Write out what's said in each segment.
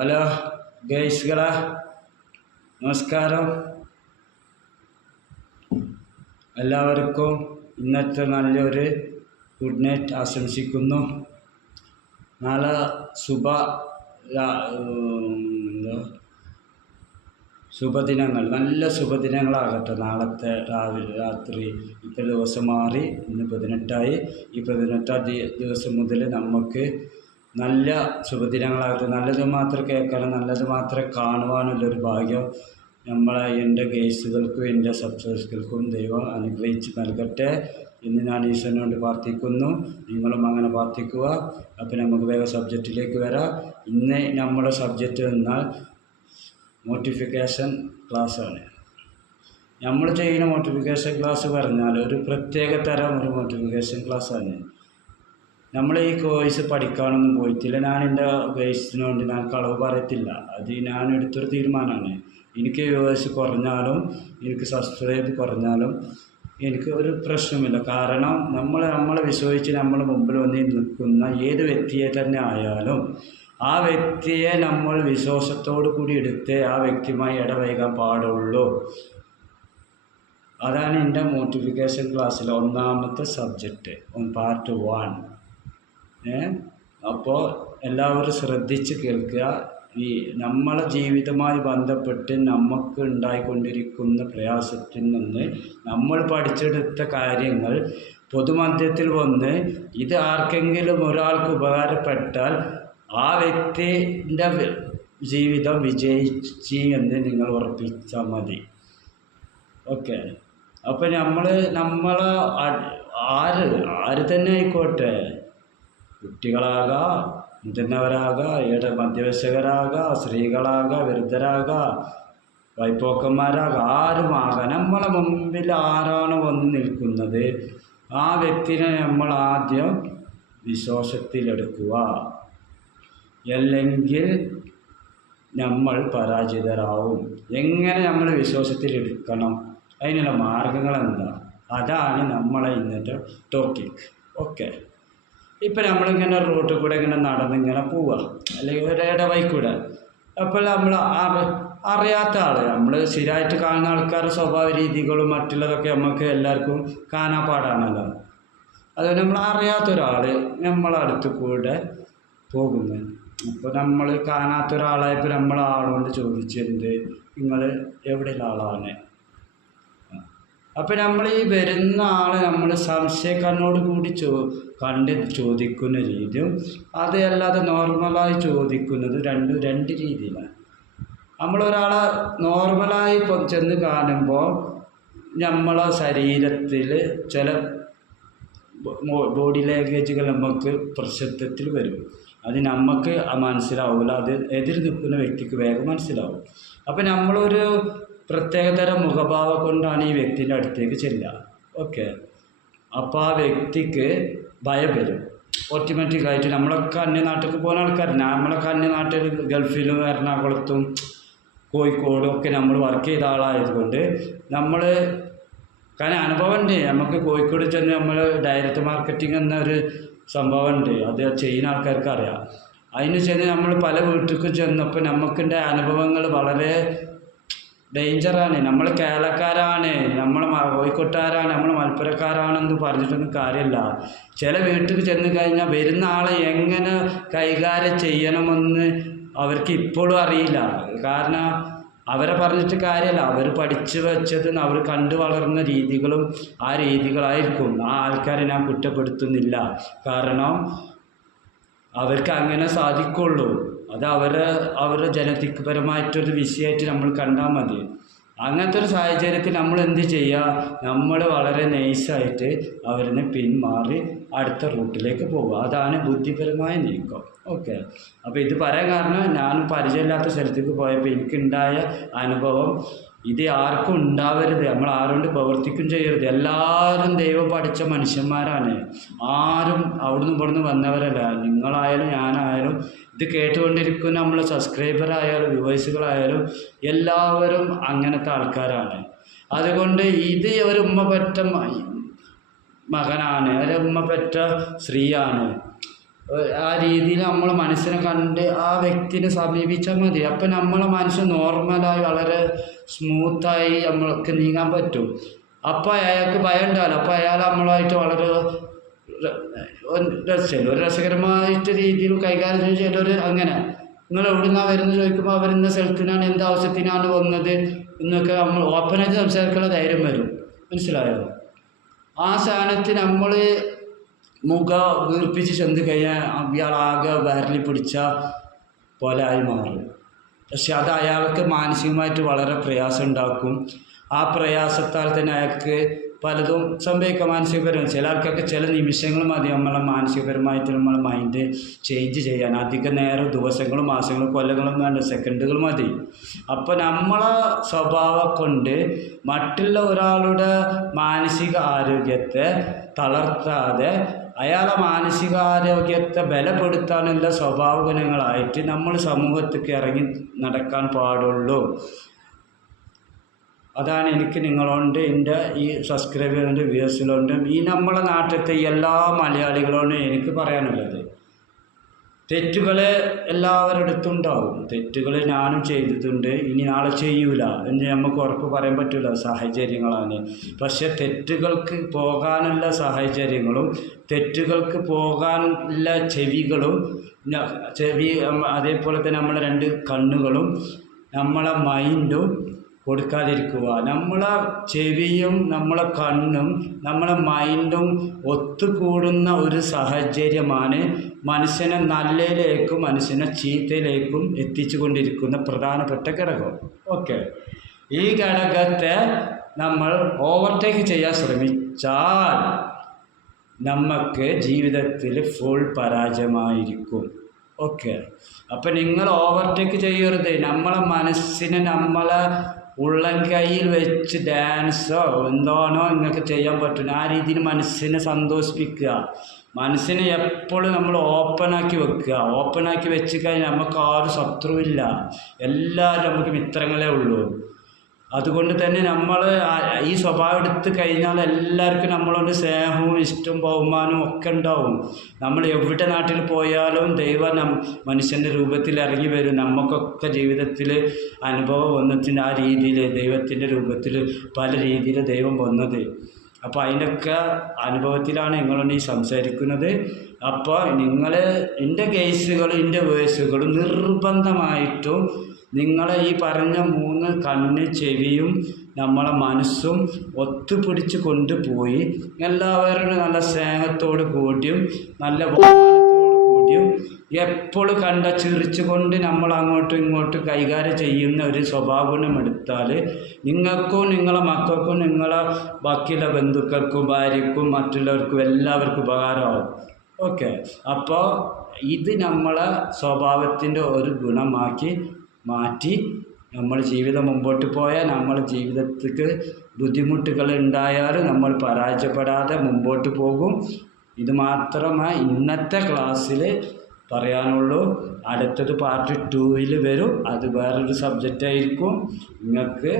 Hello ഗൈസുകളെ, നമസ്കാരം. എല്ലാവർക്കും ഇന്നത്തെ നല്ലൊരു ഗുഡ് നൈറ്റ് ആശംസിക്കുന്നു. നാളെ ശുഭദിനങ്ങൾ, നല്ല ശുഭദിനങ്ങളാകട്ടെ. നാളത്തെ രാത്രി ഇപ്പോൾ ദിവസം മാറി, ഇന്ന് 18ആയി. ഈ 18 ദിവസം മുതൽ നമുക്ക് നല്ല ശുഭദിനങ്ങളാകട്ടെ. നല്ലത് മാത്രം കേൾക്കാനും നല്ലത് മാത്രം കാണുവാനുള്ളൊരു ഭാഗ്യം എൻ്റെ ഗേഴ്സുകൾക്കും എൻ്റെ സബ്സ്ക്രൈബേഴ്സുകൾക്കും ദൈവം അനുഗ്രഹിച്ച് നൽകട്ടെ എന്ന് ഞാൻ ഈശ്വരനോട് പ്രാർത്ഥിക്കുന്നു. നിങ്ങളും അങ്ങനെ പ്രാർത്ഥിക്കുക. അപ്പോൾ നമുക്ക് വേഗം സബ്ജക്റ്റിലേക്ക് വരാം. ഇന്ന് നമ്മുടെ സബ്ജക്റ്റ് എന്നാൽ മോട്ടിഫിക്കേഷൻ ക്ലാസ്സാണ്. നമ്മൾ ചെയ്യുന്ന മോട്ടിഫിക്കേഷൻ ക്ലാസ് പറഞ്ഞാൽ ഒരു പ്രത്യേക തരം ഒരു മോട്ടിഫിക്കേഷൻ ക്ലാസ്സാണ്. നമ്മൾ ഈ കോഴ്സ് പഠിക്കാനൊന്നും പോയിട്ടില്ല. ഞാൻ എൻ്റെ ഗൈഡ്സിനോട് ഞാൻ കളവ് പറയത്തില്ല. അത് ഞാൻ എടുത്തൊരു തീരുമാനമാണ്. എനിക്ക് വ്യൂവേഴ്സ് കുറഞ്ഞാലും എനിക്ക് സബ്സ്ക്രൈബ് കുറഞ്ഞാലും എനിക്ക് ഒരു പ്രശ്നമില്ല. കാരണം നമ്മളെ വിശ്വസിച്ച് നമ്മളെ മുമ്പിൽ വന്ന് നിൽക്കുന്ന ഏത് വ്യക്തിയെ തന്നെ ആയാലും ആ വ്യക്തിയെ നമ്മൾ വിശ്വാസത്തോടു കൂടി എടുത്ത് ആ വ്യക്തിയുമായി ഇടപഴകാൻ പാടുള്ളൂ. അതാണ് എൻ്റെ മോട്ടിഫിക്കേഷൻ ക്ലാസ്സിലെ ഒന്നാമത്തെ സബ്ജക്റ്റ്, പാർട്ട് 1. അപ്പോൾ എല്ലാവരും ശ്രദ്ധിച്ച് കേൾക്കുക. ഈ നമ്മളെ ജീവിതവുമായി ബന്ധപ്പെട്ട് നമുക്ക് ഉണ്ടായിക്കൊണ്ടിരിക്കുന്ന പ്രയാസത്തിൽ നിന്ന് നമ്മൾ പഠിച്ചെടുത്ത കാര്യങ്ങൾ പൊതുമധ്യത്തിൽ വന്ന് ഇത് ആർക്കെങ്കിലും ഒരാൾക്ക് ഉപകാരപ്പെട്ടാൽ ആ വ്യക്തിൻ്റെ ജീവിതം വിജയിച്ച് എന്ന് നിങ്ങൾ ഉറപ്പിച്ചാൽ മതി. ഓക്കെ. അപ്പോൾ നമ്മളെ ആര് തന്നെ ആയിക്കോട്ടെ, കുട്ടികളാകാം, മുതിർന്നവരാകാം, മധ്യവയസ്കരാകാം, സ്ത്രീകളാകാം, വൃദ്ധരാകാം, വൈപ്പോക്കന്മാരാകാം, ആരുമാകാം, നമ്മളെ മുമ്പിൽ ആരാണ് വന്ന് നിൽക്കുന്നത് ആ വ്യക്തിനെ നമ്മൾ ആദ്യം വിശ്വാസത്തിലെടുക്കുക. അല്ലെങ്കിൽ നമ്മൾ പരാജിതരാവും. എങ്ങനെ നമ്മൾ വിശ്വാസത്തിലെടുക്കണം, അതിനുള്ള മാർഗങ്ങൾ എന്താ, അതാണ് നമ്മളെ ഇന്നത്തെ ടോപ്പിക്. ഓക്കെ. ഇപ്പം നമ്മളിങ്ങനെ റോട്ടിൽ കൂടെ ഇങ്ങനെ നടന്നിങ്ങനെ പോവുക, അല്ലെങ്കിൽ ഒരു ഇടവഴിക്കൂടെ. അപ്പോൾ നമ്മൾ അറിയാത്ത ആൾ, നമ്മൾ സ്ഥിരമായിട്ട് കാണുന്ന ആൾക്കാരുടെ സ്വഭാവ രീതികളും മറ്റുള്ളതൊക്കെ നമുക്ക് എല്ലാവർക്കും കാണാപ്പാടാണല്ലോ. അതുകൊണ്ട് നമ്മൾ അറിയാത്തൊരാൾ നമ്മളടുത്ത് കൂടെ പോകുന്നു. അപ്പോൾ നമ്മൾ കാണാത്തൊരാളായപ്പോൾ നമ്മൾ ആളോട് ചോദിച്ചെന്ത്, നിങ്ങൾ എവിടെയുള്ള ആളാണ്? അപ്പോൾ നമ്മൾ ഈ വരുന്ന ആൾ നമ്മൾ സംശയക്കണ്ണോട് കൂടി കണ്ട് ചോദിക്കുന്ന രീതിയും അതല്ലാതെ നോർമലായി ചോദിക്കുന്നത് രണ്ട് രീതിയിലാണ്. നമ്മളൊരാളെ നോർമലായി ചെന്ന് കാണുമ്പോൾ നമ്മളെ ശരീരത്തിൽ ചില ബോഡി ലാംഗ്വേജുകൾ നമുക്ക് പ്രശസ്തത്തിൽ വരും. അത് നമുക്ക് മനസ്സിലാവില്ല, അത് എതിർ നിൽക്കുന്ന വ്യക്തിക്ക് വേഗം മനസ്സിലാവും. അപ്പോൾ നമ്മളൊരു പ്രത്യേകതരം മുഖഭാവം കൊണ്ടാണ് ഈ വ്യക്തിൻ്റെ അടുത്തേക്ക് ചെല്ലുക. ഓക്കെ. അപ്പോൾ ആ വ്യക്തിക്ക് ഭയം വരും. ഓട്ടോമാറ്റിക്കായിട്ട് നമ്മളൊക്കെ അന്യനാട്ടിലേക്ക് പോകുന്ന ആൾക്കാരുണ്ട്. നമ്മളൊക്കെ അന്യനാട്ടിൽ ഗൾഫിലും എറണാകുളത്തും കോഴിക്കോടും ഒക്കെ നമ്മൾ വർക്ക് ചെയ്ത ആളായതുകൊണ്ട് കാരണം അനുഭവമുണ്ട്. നമുക്ക് കോഴിക്കോട് ചെന്ന് നമ്മൾ ഡയറക്റ്റ് മാർക്കറ്റിംഗ് എന്നൊരു സംഭവമുണ്ട്, അത് ചെയ്യുന്ന ആൾക്കാർക്ക് അറിയാം. അതിന് ചെന്ന് നമ്മൾ പല വീട്ടിലേക്കും ചെന്നപ്പോൾ നമുക്കുണ്ട് അനുഭവങ്ങൾ വളരെ ഡേഞ്ചറാണ്. നമ്മൾ കേരളക്കാരാണ്, നമ്മൾ കോഴിക്കോട്ടുകാരാണ്, നമ്മൾ മലപ്പുറക്കാരാണെന്ന് പറഞ്ഞിട്ടൊന്നും കാര്യമില്ല. ചില വീട്ടിൽ ചെന്ന് കഴിഞ്ഞാൽ വരുന്ന ആളെ എങ്ങനെ കൈകാര്യം ചെയ്യണമെന്ന് അവർക്ക് ഇപ്പോഴും അറിയില്ല. കാരണം അവരെ പറഞ്ഞിട്ട് കാര്യമല്ല, അവർ പഠിച്ചു വെച്ചത് അവർ കണ്ടു വളർന്ന രീതികളും ആ രീതികളായിരിക്കും. ആ ആൾക്കാരെ ഞാൻ കുറ്റപ്പെടുത്തുന്നില്ല, കാരണം അവർക്ക് അങ്ങനെ സാധിക്കുള്ളൂ. അത് അവരുടെ ജനറ്റിക് പരമായിട്ടൊരു വിഷയമായിട്ട് നമ്മൾ കണ്ടാൽ മതി. അങ്ങനത്തെ ഒരു സാഹചര്യത്തിൽ നമ്മൾ എന്ത് ചെയ്യുക, നമ്മൾ വളരെ നൈസായിട്ട് അവരിനെ പിന്മാറി അടുത്ത റൂട്ടിലേക്ക് പോകുക. അതാണ് ബുദ്ധിപരമായ നീക്കം. ഓക്കെ. അപ്പോൾ ഇത് പറയാൻ കാരണം ഞാനും പരിചയമില്ലാത്ത സ്ഥലത്തേക്ക് പോയപ്പോൾ എനിക്കുണ്ടായ അനുഭവം ഇത് ആർക്കും ഉണ്ടാവരുത്. നമ്മൾ ആരോട് പ്രവർത്തിക്കും ചെയ്യരുത്. എല്ലാവരും ദൈവം പഠിച്ച മനുഷ്യന്മാരാണ്. ആരും അവിടുന്ന് ഇവിടുന്ന് വന്നവരല്ല. നിങ്ങളായാലും ഞാനായാലും ഇത് കേട്ടുകൊണ്ടിരിക്കുന്ന നമ്മളെ സബ്സ്ക്രൈബറായാലും വ്യൂവേഴ്സുകളായാലും എല്ലാവരും അങ്ങനത്തെ ആൾക്കാരാണ്. അതുകൊണ്ട് ഇത് ഒരു ഉമ്മ പെറ്റ മകനാണ്, ഒരു ഉമ്മ പെറ്റ സ്ത്രീയാണ്. ആ രീതിയിൽ നമ്മൾ മനസ്സിനെ കണ്ട് ആ വ്യക്തിനെ സമീപിച്ചാൽ മതി. അപ്പം നമ്മളെ മനസ്സ് നോർമലായി വളരെ സ്മൂത്തായി നമ്മൾക്ക് നീങ്ങാൻ പറ്റും. അപ്പോൾ അയാൾക്ക് ഭയം ഉണ്ടാവില്ല. അപ്പോൾ അയാൾ നമ്മളുമായിട്ട് വളരെ ഒരു രസകരമായിട്ട് രീതിയിൽ കൈകാര്യം ചിലർ അങ്ങനെ നിങ്ങൾ എവിടുന്നാണ് വരുന്നത് ചോദിക്കുമ്പോൾ അവരിന്ന സ്ഥലത്തിനാണ്, എന്ത് ആവശ്യത്തിനാണ് വന്നത് എന്നൊക്കെ നമ്മൾ ഓപ്പണായിട്ട് സംസാരിക്കാനുള്ള ധൈര്യം വരും. മനസ്സിലായോ? ആ സ്ഥാനത്ത് നമ്മൾ വീർപ്പിച്ച് ചെന്ന് കഴിഞ്ഞാൽ ഇയാളാകെ വരലി പിടിച്ച പോലെ ആയി മാറും. പക്ഷെ അത് അയാൾക്ക് മാനസികമായിട്ട് വളരെ പ്രയാസം ഉണ്ടാക്കും. ആ പ്രയാസത്താൽ തന്നെ അയാൾക്ക് പലതും സംഭവിക്കാം മാനസികപരമായി. ചില ആൾക്കൊക്കെ ചില നിമിഷങ്ങൾ മതി നമ്മളെ മാനസികപരമായിട്ട് നമ്മളെ മൈൻഡ് ചേഞ്ച് ചെയ്യാൻ. അധിക നേരം ദിവസങ്ങളും മാസങ്ങളും കൊല്ലങ്ങളും വേണ്ട, സെക്കൻഡുകൾ മതി. അപ്പോൾ നമ്മളെ സ്വഭാവം കൊണ്ട് മറ്റുള്ള ഒരാളുടെ മാനസിക ആരോഗ്യത്തെ തളർത്താതെ അയാളെ മാനസികാരോഗ്യത്തെ ബലപ്പെടുത്താനുള്ള സ്വഭാവ ഗുണങ്ങളായിട്ട് നമ്മൾ സമൂഹത്തേക്ക് ഇറങ്ങി നടക്കാൻ പാടുള്ളൂ. അതാണ് എനിക്ക് നിങ്ങളോണ്ട്, എൻ്റെ ഈ സബ്സ്ക്രൈബറിൻ്റെ വ്യൂവേഴ്സിലോണ്ടും ഈ നമ്മളെ നാട്ടിലത്തെ എല്ലാ മലയാളികളോടും എനിക്ക് പറയാനുള്ളത്, തെറ്റുകൾ എല്ലാവരുടെ അടുത്തുണ്ടാവും. തെറ്റുകൾ ഞാനും ചെയ്തിട്ടുണ്ട്, ഇനി നാളെ ചെയ്യൂല എന്ന് നമുക്ക് ഉറപ്പ് പറയാൻ പറ്റില്ല, സാഹചര്യങ്ങളാണ്. പക്ഷെ തെറ്റുകൾക്ക് പോകാനുള്ള സാഹചര്യങ്ങളും തെറ്റുകൾക്ക് പോകാനുള്ള ചെവികളും അതേപോലെ തന്നെ നമ്മളെ 2 കണ്ണുകളും നമ്മളെ മൈൻഡും കൊടുക്കാതിരിക്കുക. നമ്മളെ ചെവിയും നമ്മളെ കണ്ണും നമ്മളെ മൈൻഡും ഒത്തുകൂടുന്ന ഒരു സാഹചര്യമാണ് മനുഷ്യനെ നല്ലതിലേക്കും മനുഷ്യനെ ചീത്തയിലേക്കും എത്തിച്ചു കൊണ്ടിരിക്കുന്ന പ്രധാനപ്പെട്ട ഘടകം. ഓക്കെ, ഈ ഘടകത്തെ നമ്മൾ ഓവർടേക്ക് ചെയ്യാൻ ശ്രമിച്ചാൽ നമുക്ക് ജീവിതത്തിൽ ഫുൾ പരാജയമായിരിക്കും. ഓക്കെ, അപ്പം നിങ്ങൾ ഓവർടേക്ക് ചെയ്യരുത്. നമ്മളെ മനസ്സിനെ നമ്മളെ ഉള്ളംകൈയിൽ വെച്ച് ഡാൻസോ എന്താണോ നിങ്ങൾക്ക് ചെയ്യാൻ പറ്റുന്ന ആ രീതിയിൽ മനസ്സിനെ സന്തോഷിപ്പിക്കുക. മനസ്സിനെ എപ്പോഴും നമ്മൾ ഓപ്പണാക്കി വെക്കുക. ഓപ്പണാക്കി വെച്ച് കഴിഞ്ഞാൽ നമുക്ക് ആരും ശത്രുവില്ല, എല്ലാവരും നമുക്ക് മിത്രങ്ങളേ ഉള്ളൂ. അതുകൊണ്ട് തന്നെ നമ്മൾ ഈ സ്വഭാവം എടുത്ത് കഴിഞ്ഞാൽ എല്ലാവർക്കും നമ്മളോട് സ്നേഹവും ഇഷ്ടവും ബഹുമാനവും ഒക്കെ ഉണ്ടാവും. നമ്മൾ എവിടെ നാട്ടിൽ പോയാലും ദൈവം മനുഷ്യൻ്റെ രൂപത്തിൽ ഇറങ്ങി വരും. നമുക്കൊക്കെ ജീവിതത്തിൽ അനുഭവം വന്നിട്ടുണ്ട്. ആ രീതിയിൽ ദൈവത്തിൻ്റെ രൂപത്തിൽ പല രീതിയിൽ ദൈവം വന്നത്. അപ്പോൾ അതിൻ്റെയൊക്കെ അനുഭവത്തിലാണ് നിങ്ങളോട് ഈ സംസാരിക്കുന്നത്. അപ്പോൾ നിങ്ങൾ എൻ്റെ കേസുകളും എൻ്റെ വേഴ്സുകളും നിർബന്ധമായിട്ടും നിങ്ങളെ ഈ പറഞ്ഞ 3 കണ്ണ് ചെവിയും നമ്മളെ മനസ്സും ഒത്തുപിടിച്ച് കൊണ്ടുപോയി എല്ലാവരും നല്ല സ്നേഹത്തോട് കൂടിയും നല്ല ബഹുമാനത്തോടു കൂടിയും എപ്പോഴും ചിരിച്ചു കൊണ്ട് നമ്മൾ അങ്ങോട്ടും ഇങ്ങോട്ടും കൈകാര്യം ചെയ്യുന്ന ഒരു സ്വഭാവ ഗുണം എടുത്താൽ നിങ്ങൾക്കും നിങ്ങളെ മക്കൾക്കും നിങ്ങളെ ബാക്കിയുള്ള ബന്ധുക്കൾക്കും ഭാര്യയ്ക്കും മറ്റുള്ളവർക്കും എല്ലാവർക്കും ഉപകാരമാവും. ഓക്കെ, അപ്പോൾ ഇത് നമ്മളെ സ്വഭാവത്തിൻ്റെ ഒരു ഗുണമാക്കി മാറ്റി നമ്മൾ ജീവിതം മുമ്പോട്ട് പോയാൽ നമ്മൾ ജീവിതത്തിക്ക് ബുദ്ധിമുട്ടുകൾ ഉണ്ടായാലും നമ്മൾ പരാജയപ്പെടാതെ മുമ്പോട്ട് പോകും. ഇത് മാത്രമായി ഇന്നത്തെ ക്ലാസ്സിൽ പറയാനുള്ളൂ. അടുത്തത് പാർട്ട് 2 വരും. അത് വേറൊരു സബ്ജക്റ്റായിരിക്കും. നിങ്ങൾക്ക്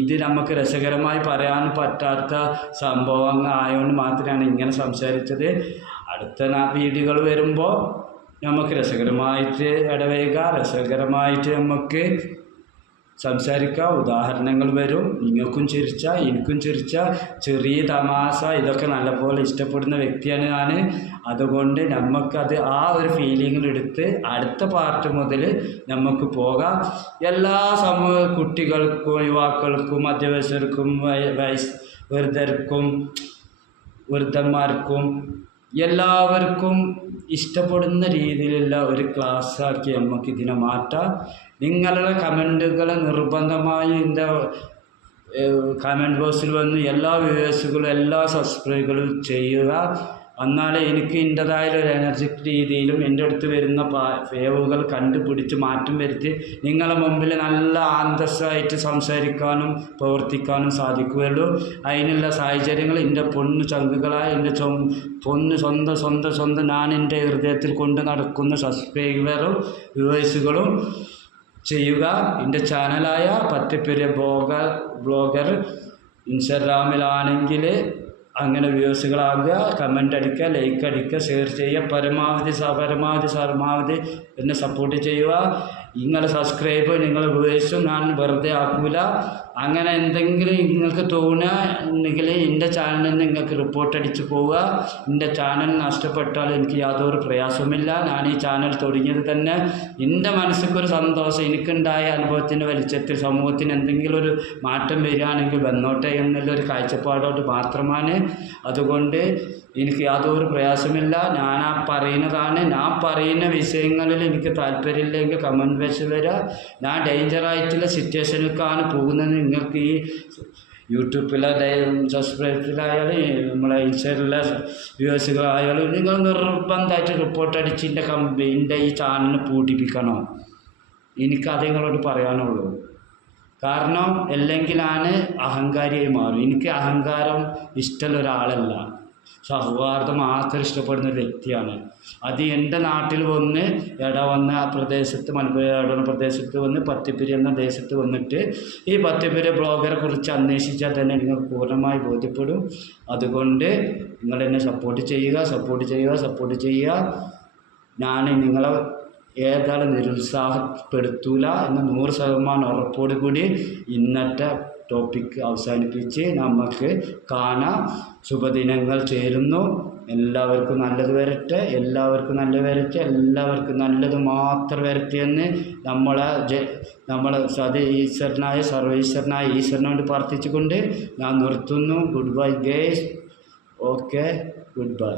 ഇത് നമുക്ക് രസകരമായി പറയാൻ പറ്റാത്ത സംഭവങ്ങൾ ആയതുകൊണ്ട് മാത്രമാണ് ഇങ്ങനെ സംസാരിച്ചത്. അടുത്ത വീഡിയോകൾ വരുമ്പോൾ നമുക്ക് രസകരമായിട്ട് രസകരമായിട്ട് നമുക്ക് സംസാരിക്കാം. ഉദാഹരണങ്ങൾ വരും. നിങ്ങൾക്കും ചിരിച്ചാൽ എനിക്കും ചിരിച്ചാൽ ചെറിയ തമാശ ഇതൊക്കെ നല്ലപോലെ ഇഷ്ടപ്പെടുന്ന വ്യക്തിയാണ് ഞാൻ. അതുകൊണ്ട് നമുക്കത് ആ ഒരു ഫീലിങ്ങിലെടുത്ത് അടുത്ത പാർട്ട് മുതൽ നമുക്ക് പോകാം. എല്ലാ കുട്ടികൾക്കും യുവാക്കൾക്കും മധ്യവയസ്കർക്കും വൃദ്ധന്മാർക്കും എല്ലാവർക്കും ഇഷ്ടപ്പെടുന്ന രീതിയിലുള്ള ഒരു ക്ലാസ്സാക്കി നമുക്ക് ഇതിനെ മാറ്റാം. നിങ്ങളുടെ കമൻറ്റുകൾ നിർബന്ധമായി എൻ്റെ കമൻറ്റ് ബോക്സിൽ വന്ന് എല്ലാ വ്യൂവേഴ്സുകളും എല്ലാ സബ്സ്ക്രൈബുകളും ചെയ്യുക. എന്നാലേ എനിക്ക് എൻ്റെതായൊരു എനർജിക് രീതിയിലും എൻ്റെ അടുത്ത് വരുന്ന ഫേവുകൾ കണ്ടുപിടിച്ച് മാറ്റം വരുത്തി നിങ്ങളുടെ മുമ്പിൽ നല്ല അന്തസ്സായിട്ട് സംസാരിക്കാനും പ്രവർത്തിക്കാനും സാധിക്കുകയുള്ളൂ. അതിനുള്ള സാഹചര്യങ്ങൾ എൻ്റെ പൊന്നു ചങ്കുകളായ എൻ്റെ പൊന്ന് സ്വന്തം ഞാൻ എൻ്റെ ഹൃദയത്തിൽ കൊണ്ട് നടക്കുന്ന സബ്സ്ക്രൈബറും വ്യൂവേഴ്സുകളും ചെയ്യുക. എൻ്റെ ചാനലായ പത്തിപ്പെരിയ ബ്ലോഗർ ഇൻസ്റ്റാഗ്രാമിലാണെങ്കിൽ അങ്ങനെ വ്യൂസുകളാകുക, കമൻ്റ് അടിക്കുക, ലൈക്ക് അടിക്കുക, ഷെയർ ചെയ്യുക, പരമാവധി എന്നെ സപ്പോർട്ട് ചെയ്യുക. നിങ്ങളെ സബ്സ്ക്രൈബ് നിങ്ങൾ വ്യൂസും ഞാൻ വെറുതെ ആക്കൂല. അങ്ങനെ എന്തെങ്കിലും നിങ്ങൾക്ക് തോന്നുകയാണെങ്കിൽ എൻ്റെ ചാനലിൽ നിന്ന് നിങ്ങൾക്ക് റിപ്പോർട്ട് അടിച്ച് പോവുക. എൻ്റെ ചാനൽ നഷ്ടപ്പെട്ടാൽ എനിക്ക് യാതൊരു പ്രയാസവുമില്ല. ഞാൻ ഈ ചാനൽ തുടങ്ങിയത് തന്നെ എൻ്റെ മനസ്സിക്കൊരു സന്തോഷം, എനിക്കുണ്ടായ അനുഭവത്തിൻ്റെ വെളിച്ചത്തിൽ സമൂഹത്തിന് എന്തെങ്കിലും ഒരു മാറ്റം വരികയാണെങ്കിൽ വന്നോട്ടെ എന്നുള്ളൊരു കാഴ്ചപ്പാടോട്ട് മാത്രമാണ്. അതുകൊണ്ട് എനിക്ക് യാതൊരു പ്രയാസമില്ല. ഞാൻ പറയുന്ന വിഷയങ്ങളിൽ എനിക്ക് താല്പര്യമില്ലെങ്കിൽ കമൻറ്റ് ബോക്സിൽ വരിക. ഞാൻ ഡേഞ്ചറായിട്ടുള്ള സിറ്റുവേഷനിലേക്കാണ് പോകുന്നത്. നിങ്ങൾക്ക് ഈ യൂട്യൂബിലെ സബ്സ്ക്രൈബിലായാലും നമ്മളെ ഇൻസ്റ്റയിലെ വ്യൂവേഴ്സുകളായാലും നിങ്ങൾ നിർബന്ധമായിട്ട് റിപ്പോർട്ട് അടിച്ച് എൻ്റെ ഈ ചാനലിന് പൂട്ടിപ്പിക്കണം. എനിക്കത് നിങ്ങളോട് പറയാനുള്ളൂ. കാരണം അല്ലെങ്കിലാണ് അഹങ്കാരിയായി മാറും. എനിക്ക് അഹങ്കാരം ഇഷ്ടമുള്ള ഒരാളല്ല, സൗഹാർദ്ദം മാത്രം ഇഷ്ടപ്പെടുന്ന ഒരു വ്യക്തിയാണ്. അത് എൻ്റെ നാട്ടിൽ വന്ന് വന്ന പ്രദേശത്ത് മലപ്പുറം പ്രദേശത്ത് വന്ന് പത്തിപ്പിരി എന്ന ദേശത്ത് വന്നിട്ട് ഈ പത്തിപ്പിരി ബ്ലോഗറെ കുറിച്ച് അന്വേഷിച്ചാൽ തന്നെ നിങ്ങൾക്ക് പൂർണ്ണമായി ബോധ്യപ്പെടും. അതുകൊണ്ട് നിങ്ങളെന്നെ സപ്പോർട്ട് ചെയ്യുക. ഞാൻ നിങ്ങളെ ഏതായാലും നിരുത്സാഹപ്പെടുത്തൂല എന്ന് 100% ഉറപ്പോടു കൂടി ഇന്നത്തെ ടോപ്പിക്ക് അവസാനിപ്പിച്ച് നമുക്ക് കാണാം. ശുഭദിനങ്ങൾ ചേരുന്നു. എല്ലാവർക്കും നല്ലത് വരട്ടെ, എല്ലാവർക്കും നല്ലത് മാത്രം വരട്ടെ എന്ന് നമ്മളെ സർവേശ്വരനായ ഈശ്വരനോട് പ്രാർത്ഥിച്ചുകൊണ്ട് ഞാൻ നിർത്തുന്നു. Good bye guys. Okay, good bye.